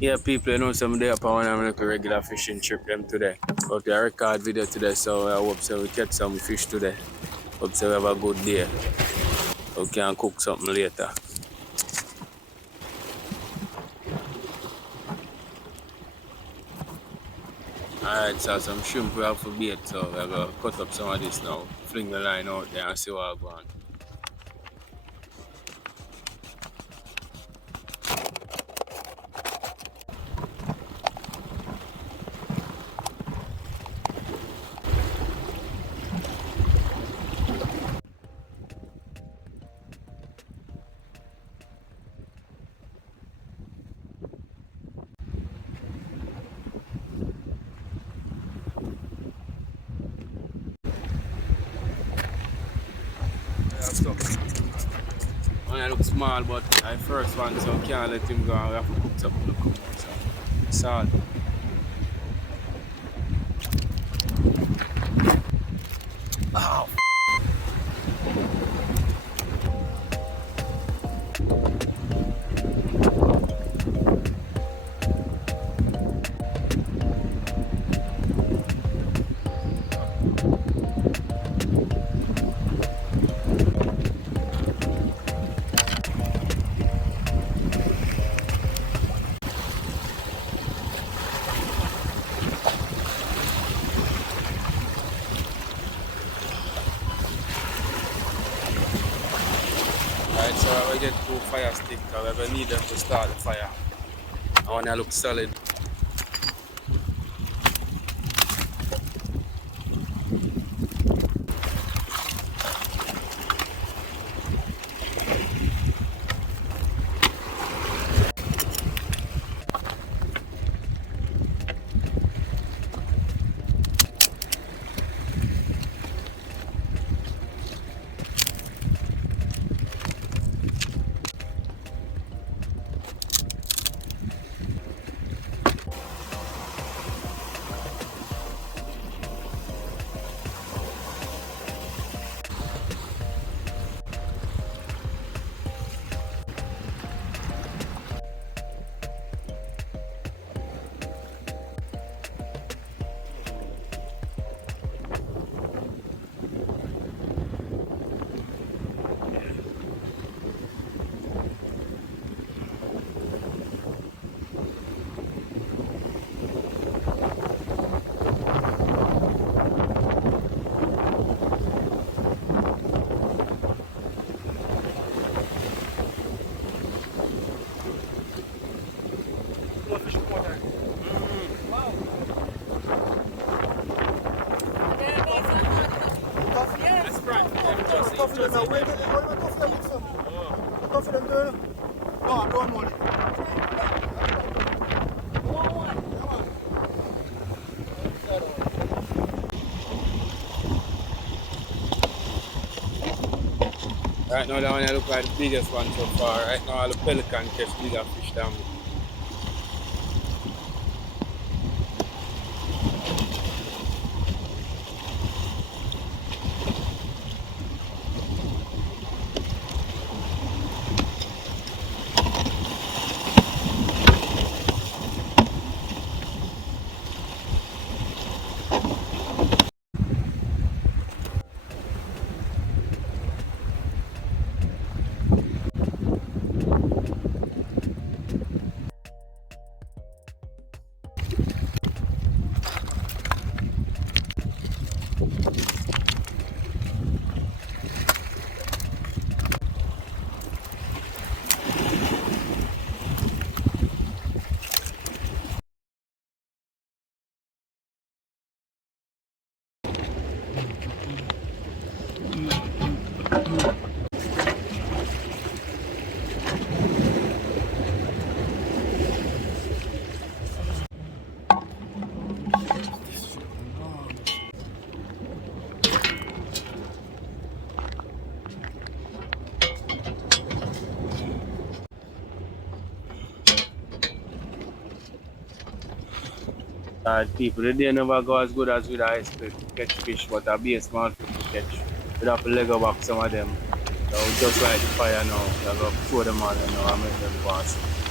Yeah, people, you know, some day upon I'm like a regular fishing trip them today. But I record video today, so I hope so we catch some fish today. Hope so we have a good day. We can cook something later. Alright, so some shrimp we have for bait, so we're gonna cut up some of this now. Fling the line out there and see what I go on. Yeah, so when I look small, but I first one, so can't let him go and we have to cook something to come out. So salt. Oh, alright, so I will get two fire sticks. I will need them to start the fire. I want to look solid. Right now, that one I look like the biggest one so far. Right now, all the pelican catch bigger fish than me. People, the day never go as good as with I expect to catch fish, but I be a small fish to catch. We have to leg back some of them. So just like the fire now, we are going to throw them on and now I make them go and sleep.